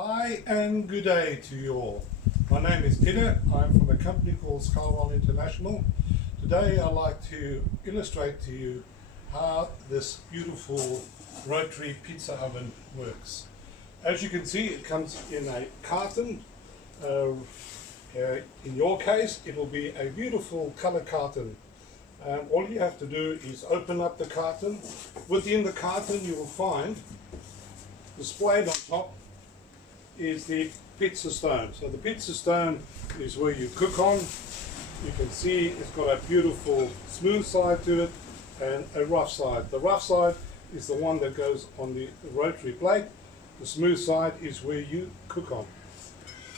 Hi and good day to you all. My name is Peter. I'm from a company called Skywell International. Today I'd like to illustrate to you how this beautiful rotary pizza oven works. As you can see, it comes in a carton. In your case, it will be a beautiful color carton. All you have to do is open up the carton. Within the carton you will find displayed on top is the pizza stone. So the pizza stone is where you cook on. You can see it's got a beautiful smooth side to it and a rough side. The rough side is the one that goes on the rotary plate. The smooth side is where you cook on.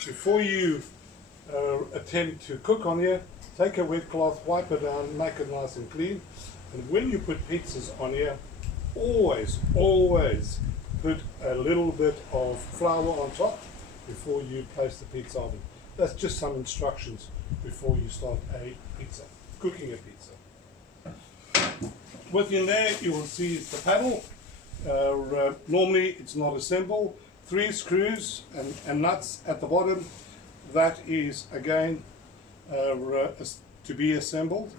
Before you attempt to cook on here, take a wet cloth, wipe it down, make it nice and clean. And when you put pizzas on here, always put a little bit of flour on top before you place the pizza oven. That's just some instructions before you start cooking a pizza. Within there you will see the paddle. Normally it's not assembled. 3 screws and nuts at the bottom. That is again to be assembled.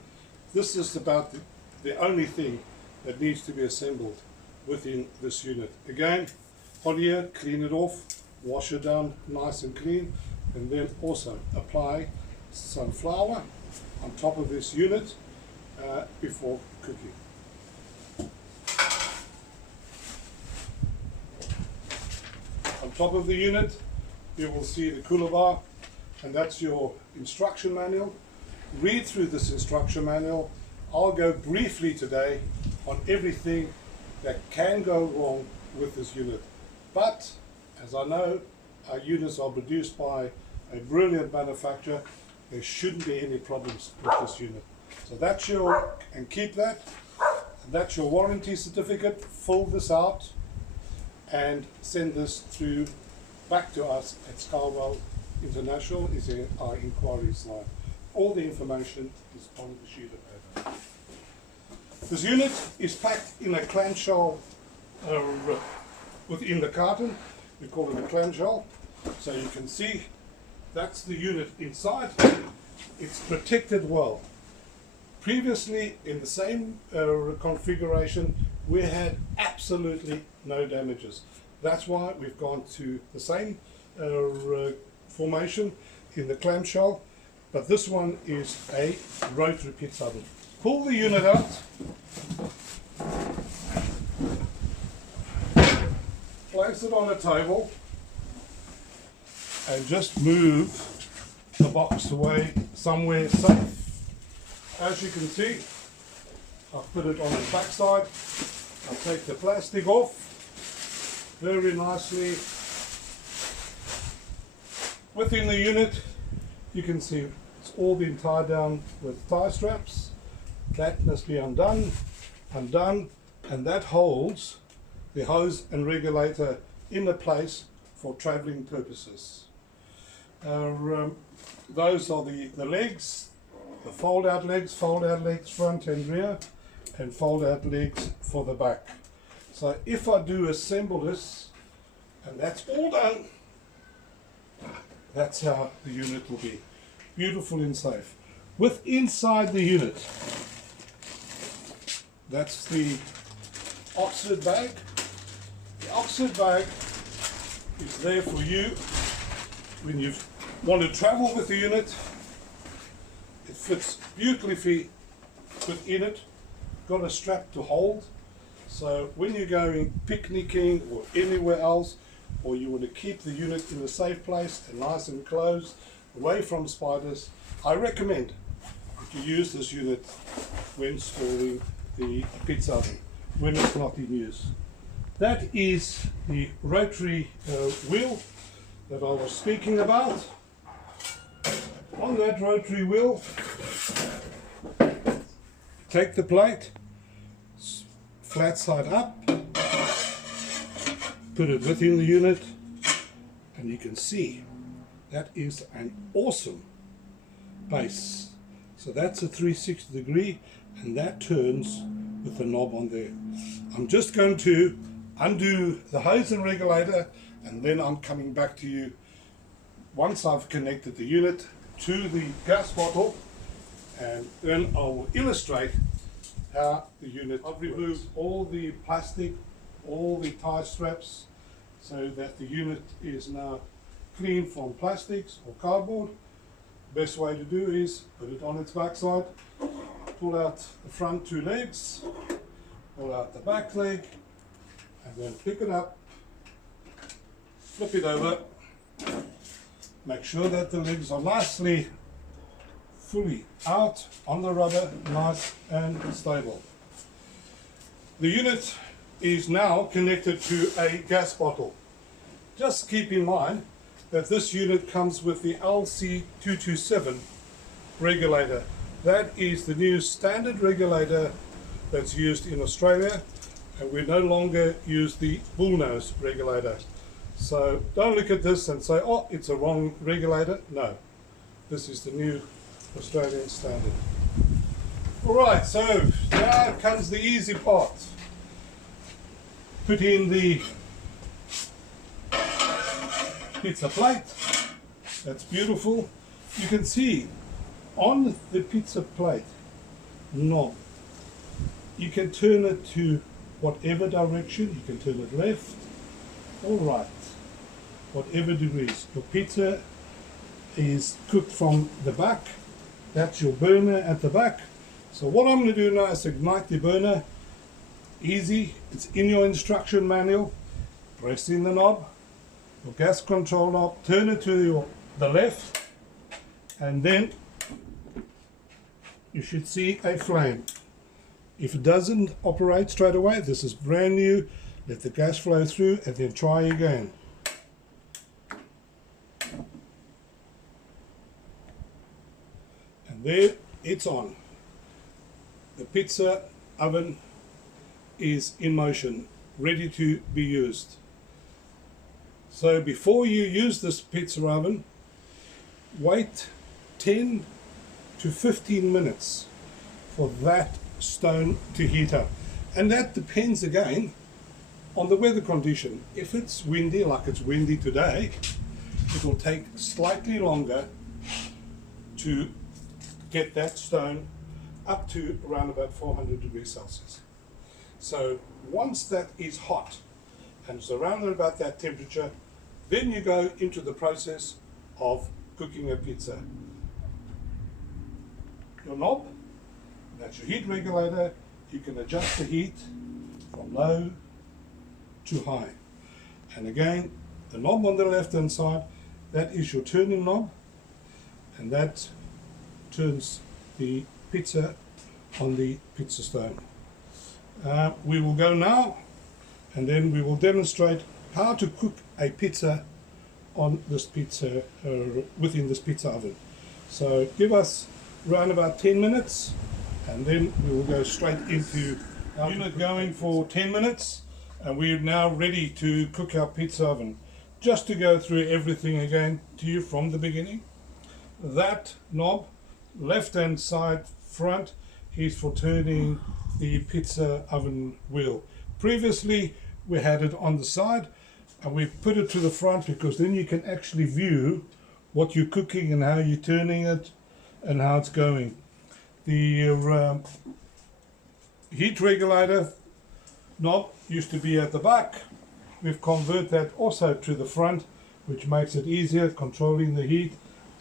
This is about the only thing that needs to be assembled within this unit. Again, on here, clean it off, wash it down nice and clean, and then also apply some flour on top of this unit before cooking. On top of the unit, you will see the cooler bar, and that's your instruction manual. Read through this instruction manual. I'll go briefly today on everything that can go wrong with this unit. But, as I know, our units are produced by a brilliant manufacturer. There shouldn't be any problems with this unit. So that's and keep that. That's your warranty certificate. Fill this out and send this back to us at Skywell International. Is our inquiries line. All the information is on the sheet of paper. This unit is packed in a clamshell within the carton. We call it a clamshell. So you can see that's the unit inside. It's protected well. Previously, in the same configuration, we had absolutely no damages. That's why we've gone to the same formation in the clamshell, but this one is a rotary pizza oven. Pull the unit out, place it on a table, and just move the box away somewhere safe. As you can see, I've put it on the back side. I'll take the plastic off very nicely. Within the unit, you can see it's all been tied down with tie straps. That must be undone, and that holds the hose and regulator in a place for traveling purposes. Those are the legs, the fold out legs front and rear, and fold out legs for the back. So if I do assemble this, and that's all done, that's how the unit will be. Beautiful and safe. Inside the unit, that's the Oxford bag. The Oxford bag is there for you when you want to travel with the unit. It fits beautifully within it. Got a strap to hold. So when you're going picnicking or anywhere else, or you want to keep the unit in a safe place and nice and closed, away from spiders, I recommend that you use this unit when storing the pizza oven, when it's not in use. That is the rotary wheel that I was speaking about. On that rotary wheel, take the plate, flat side up, put it within the unit, and you can see that is an awesome base. So that's a 360 degree, and that turns with the knob on there. I'm just going to undo the hose and regulator and then I'm coming back to you once I've connected the unit to the gas bottle, and then I will illustrate how the unit. I've removed all the plastic, all the tie straps, so that the unit is now clean from plastics or cardboard. Best way to do is put it on its backside, pull out the front two legs, pull out the back leg, and then pick it up, flip it over, make sure that the legs are nicely fully out on the rubber, nice and stable. The unit is now connected to a gas bottle. Just keep in mind that this unit comes with the LC227 regulator. That is the new standard regulator that's used in Australia, and we no longer use the bullnose regulator. So don't look at this and say, oh, it's a wrong regulator. No, this is the new Australian standard. Alright, so now comes the easy part. Put in the pizza plate. That's beautiful. You can see on the pizza plate knob, you can turn it to whatever direction. You can turn it left or right, whatever degrees. Your pizza is cooked from the back. That's your burner at the back. So what I'm going to do now is ignite the burner. Easy, it's in your instruction manual. Press in the knob, your gas control knob, turn it to the left, and then you should see a flame. If it doesn't operate straight away, this is brand new, let the gas flow through and then try again. And there it's on. The pizza oven is in motion, ready to be used. So before you use this pizza oven, wait 10 to 15 minutes for that stone to heat up. And that depends again on the weather condition. If it's windy, like it's windy today, it will take slightly longer to get that stone up to around about 400 degrees Celsius. So once that is hot and it's around about that temperature, then you go into the process of cooking a pizza. Your knob, that's your heat regulator. You can adjust the heat from low to high. And again, the knob on the left hand side, that is your turning knob, and that turns the pizza on the pizza stone. We will go now, and then we will demonstrate how to cook a pizza on this pizza, within this pizza oven. So give us around about 10 minutes, and then we will go straight into our unit. Going for 10 minutes, and we're now ready to cook our pizza oven. Just to go through everything again to you from the beginning. That knob, left hand side front, is for turning the pizza oven wheel. Previously we had it on the side, and we put it to the front because then you can actually view what you're cooking and how you're turning it and how it's going. The heat regulator knob used to be at the back. We've converted that also to the front, which makes it easier controlling the heat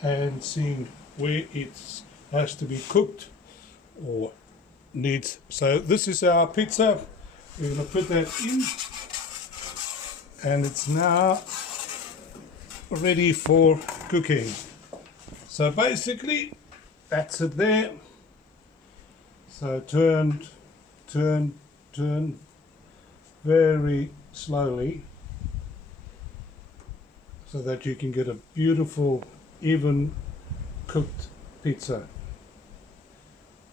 and seeing where it has to be cooked or needs. So this is our pizza. We're going to put that in, and it's now ready for cooking. So basically that's it there. So turn very slowly so that you can get a beautiful even cooked pizza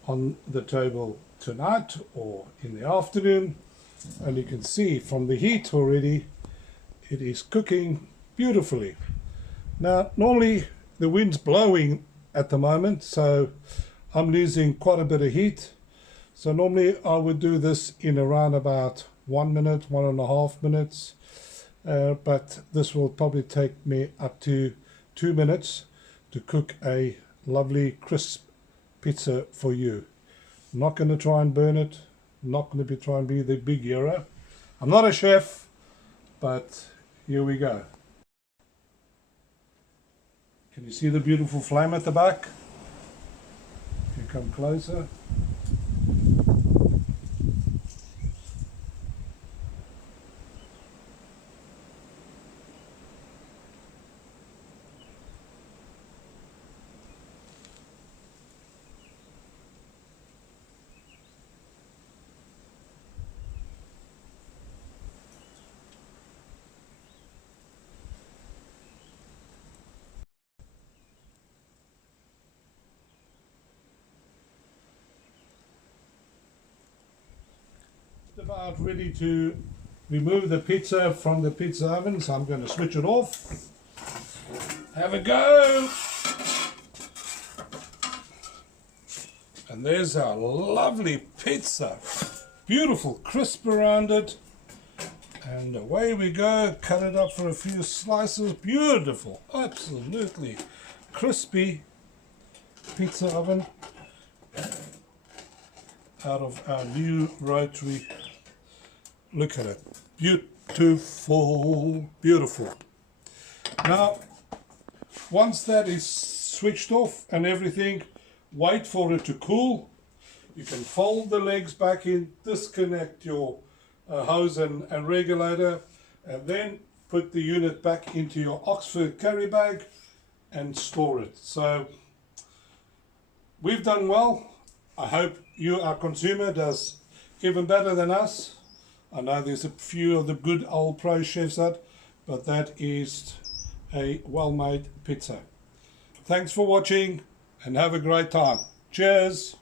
on the table tonight or in the afternoon. And you can see from the heat already it is cooking beautifully. Now normally the wind's blowing at the moment, so I'm losing quite a bit of heat. So normally I would do this in around about 1 minute, 1.5 minutes. but this will probably take me up to 2 minutes to cook a lovely crisp pizza for you. I'm not going to try and burn it. I'm not going to try and be the big hero. I'm not a chef, but here we go. Can you see the beautiful flame at the back? If you come closer. About ready to remove the pizza from the pizza oven, so I'm going to switch it off. Have a go. And there's our lovely pizza. Beautiful crisp around it. And away we go. Cut it up for a few slices. Beautiful. Absolutely crispy pizza oven out of our new Rotary. Look at it. Beautiful. Beautiful. Now, once that is switched off and everything, wait for it to cool. You can fold the legs back in, disconnect your hose and regulator, and then put the unit back into your Oxford carry bag and store it. So we've done well. I hope you, our consumer, does even better than us. I know there's a few of the good old pro chefs out, but that is a well-made pizza. Thanks for watching and have a great time. Cheers.